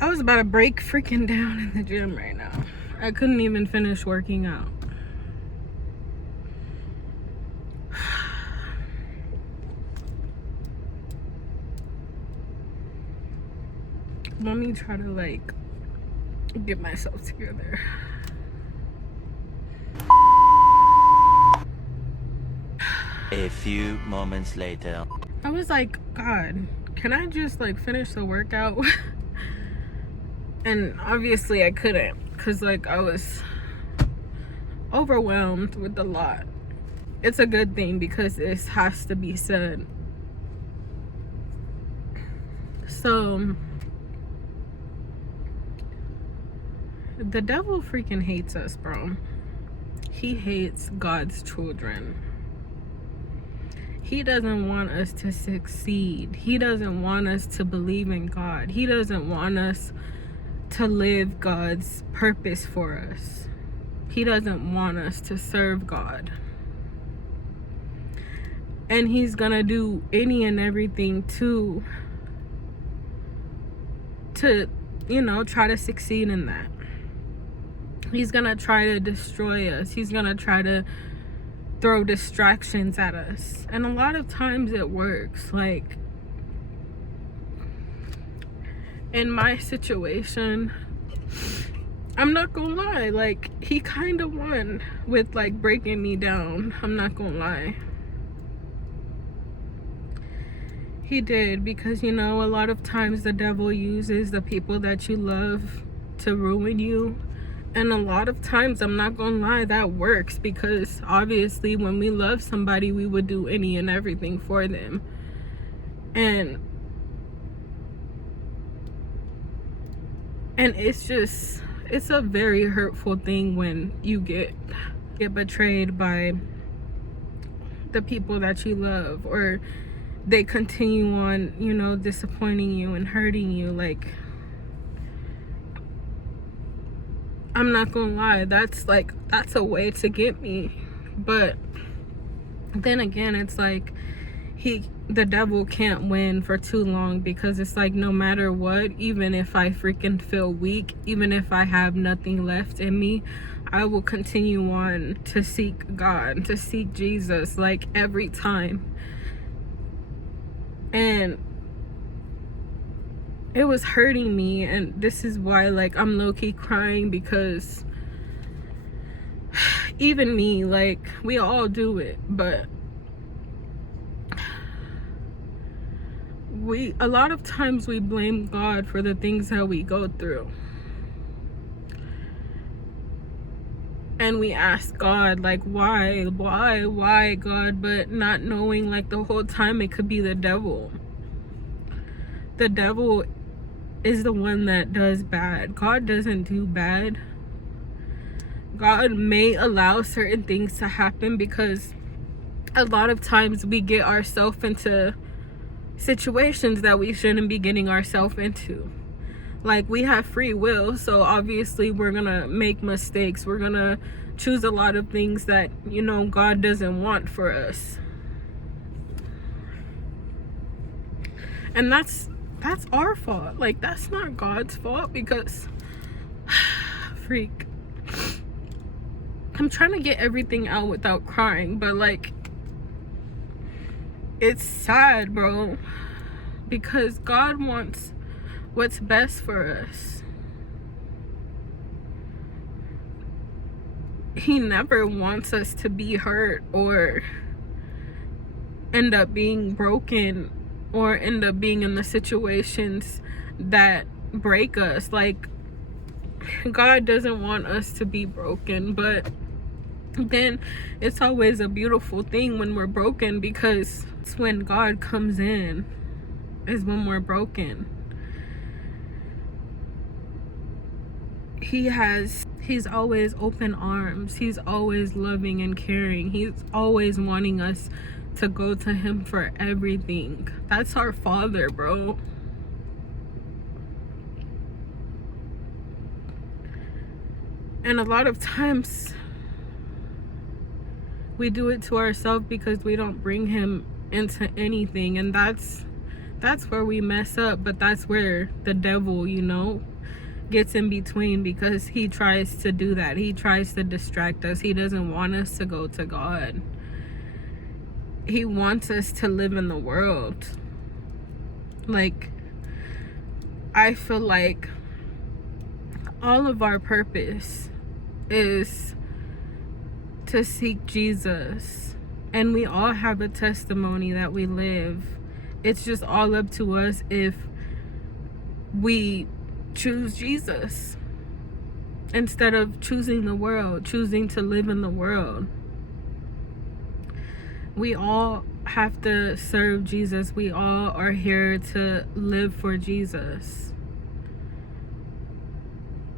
I was about to break freaking down in the gym right now. I couldn't even finish working out. Let me try to like get myself together. A few moments later. I was like, God, can I just like finish the workout? And obviously I couldn't, because like I was overwhelmed with a lot. It's a good thing because this has to be said. So the devil freaking hates us, bro. He hates God's children. He doesn't want us to succeed. He doesn't want us to believe in God. He doesn't want us to live God's purpose for us. He doesn't want us to serve God. And he's gonna do any and everything to you know, try to succeed in that. He's gonna try to destroy us. He's gonna try to throw distractions at us. And a lot of times it works. Like in my situation, I'm not gonna lie, like he kind of won with like breaking me down. I'm not gonna lie. He did, because you know, a lot of times the devil uses the people that you love to ruin you. And a lot of times, I'm not gonna lie, that works, because obviously when we love somebody, we would do any and everything for them. And it's a very hurtful thing when you get betrayed by the people that you love, or they continue on, you know, disappointing you and hurting you. Like, I'm not gonna lie, that's a way to get me. But then again, it's like the devil can't win for too long, because it's like no matter what, even if I freaking feel weak, even if I have nothing left in me, I will continue on to seek God, to seek Jesus, like every time. And it was hurting me, and this is why like I'm low-key crying, because even me, like we all do it, but a lot of times we blame God for the things that we go through. And we ask God, like, why God, but not knowing like the whole time it could be the devil. The devil is the one that does bad. God doesn't do bad. God may allow certain things to happen, because a lot of times we get ourselves into situations that we shouldn't be getting ourselves into. Like, we have free will, so obviously we're gonna make mistakes. We're gonna choose a lot of things that, you know, God doesn't want for us. And that's our fault. Like, that's not God's fault, because freak, I'm trying to get everything out without crying, but like, it's sad, bro, because God wants what's best for us. He never wants us to be hurt or end up being broken or end up being in the situations that break us. Like, God doesn't want us to be broken, but then it's always a beautiful thing when we're broken, because it's when God comes in, is when we're broken. He's always open arms. He's always loving and caring. He's always wanting us to go to him for everything. That's our Father, bro. And a lot of times we do it to ourselves, because we don't bring him into anything, and that's That's where we mess up, but that's where the devil, you know, gets in between, because he tries to do that. He tries to distract us. He doesn't want us to go to God. He wants us to live in the world. Like, I feel like all of our purpose is to seek Jesus, and we all have a testimony that we live. It's just all up to us if we choose Jesus instead of choosing the world, choosing to live in the world. We all have to serve Jesus. We all are here to live for Jesus.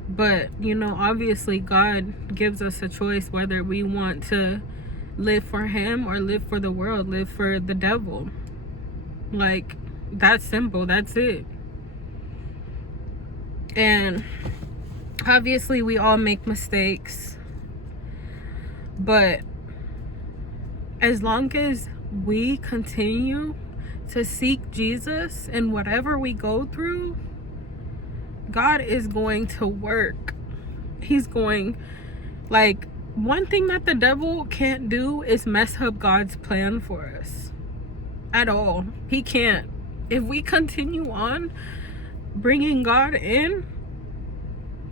But, you know, obviously God gives us a choice whether we want to live for him or live for the world, live for the devil. Like, that's simple. That's it. And obviously we all make mistakes. But as long as we continue to seek Jesus in whatever we go through, God is going to work. He's going, like, one thing that the devil can't do is mess up God's plan for us at all. He can't. If we continue on bringing God in,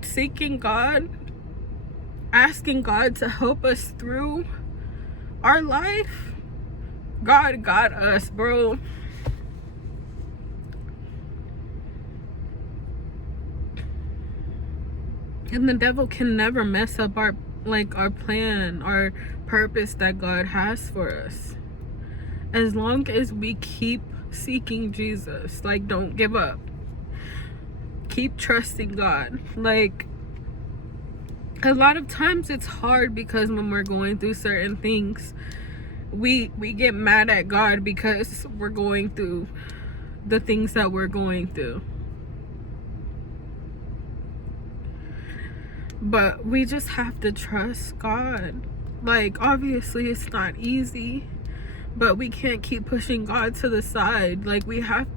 seeking God, asking God to help us through our life, God got us, bro. And the devil can never mess up our plan, our purpose that God has for us. As long as we keep seeking Jesus, like, don't give up. Keep trusting God. Like, a lot of times it's hard because when we're going through certain things, we get mad at God because we're going through the things that we're going through. But we just have to trust God. Like, obviously it's not easy, but we can't keep pushing God to the side. Like, we have,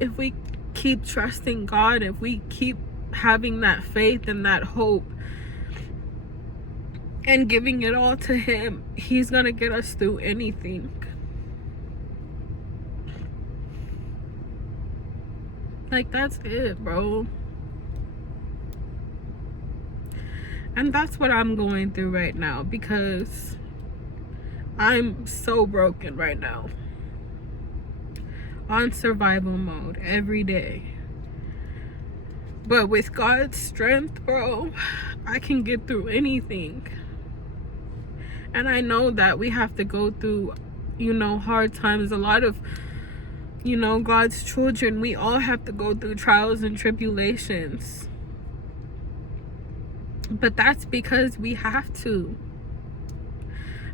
if we keep trusting God, if we keep having that faith and that hope and giving it all to him, he's gonna get us through anything. Like, that's it, bro. And that's what I'm going through right now, because I'm so broken right now. On survival mode every day. But with God's strength, bro, I can get through anything. And I know that we have to go through, you know, hard times. A lot of, you know, God's children, we all have to go through trials and tribulations. But that's because we have to.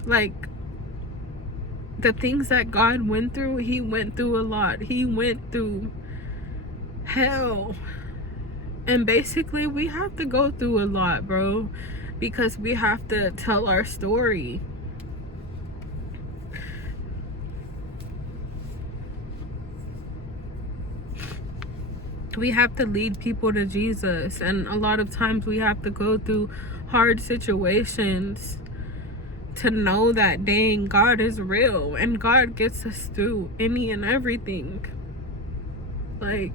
Like, the things that God went through, he went through a lot. He went through hell. And basically we have to go through a lot, bro, because we have to tell our story. We have to lead people to Jesus, and a lot of times we have to go through hard situations to know that, dang, God is real and God gets us through any and everything. Like,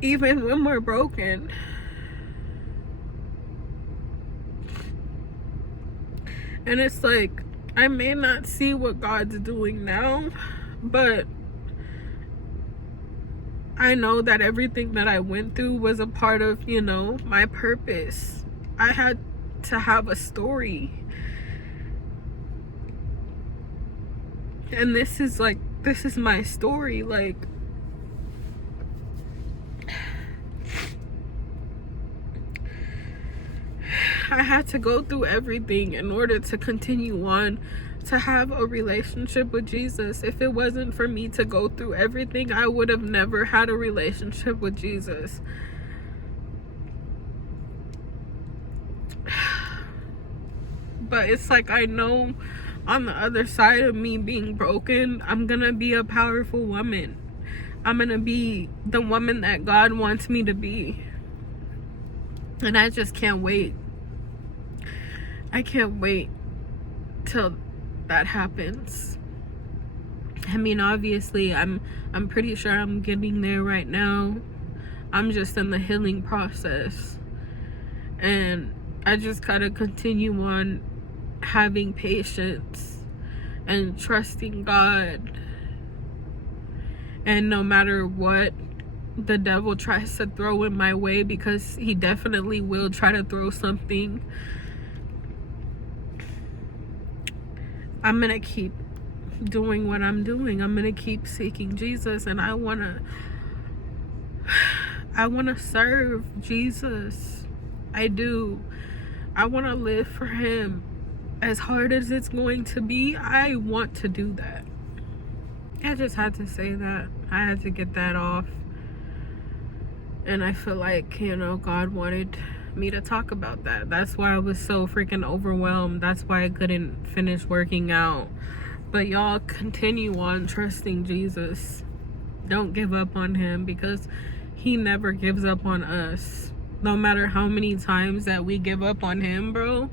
even when we're broken. And it's like, I may not see what God's doing now, but I know that everything that I went through was a part of, you know, my purpose. I had to have a story. And this is my story. Like, I had to go through everything in order to continue on to have a relationship with Jesus. If it wasn't for me to go through everything, I would have never had a relationship with Jesus. But it's like, I know on the other side of me being broken, I'm gonna be a powerful woman. I'm gonna be the woman that God wants me to be. And I just can't wait. I can't wait till that happens. I mean, obviously, I'm pretty sure I'm getting there right now. I'm just in the healing process. And I just gotta continue on having patience and trusting God. And no matter what the devil tries to throw in my way, because he definitely will try to throw something, I'm gonna keep doing what I'm doing. I'm gonna keep seeking Jesus, and I wanna serve Jesus. I do. I wanna live for him. As hard as it's going to be, I want to do that. I just had to say that. I had to get that off. And I feel like, you know, God wanted me to talk about that. That's why I was so freaking overwhelmed. That's why I couldn't finish working out. But y'all continue on trusting Jesus. Don't give up on him, because he never gives up on us. No matter how many times that we give up on him, bro,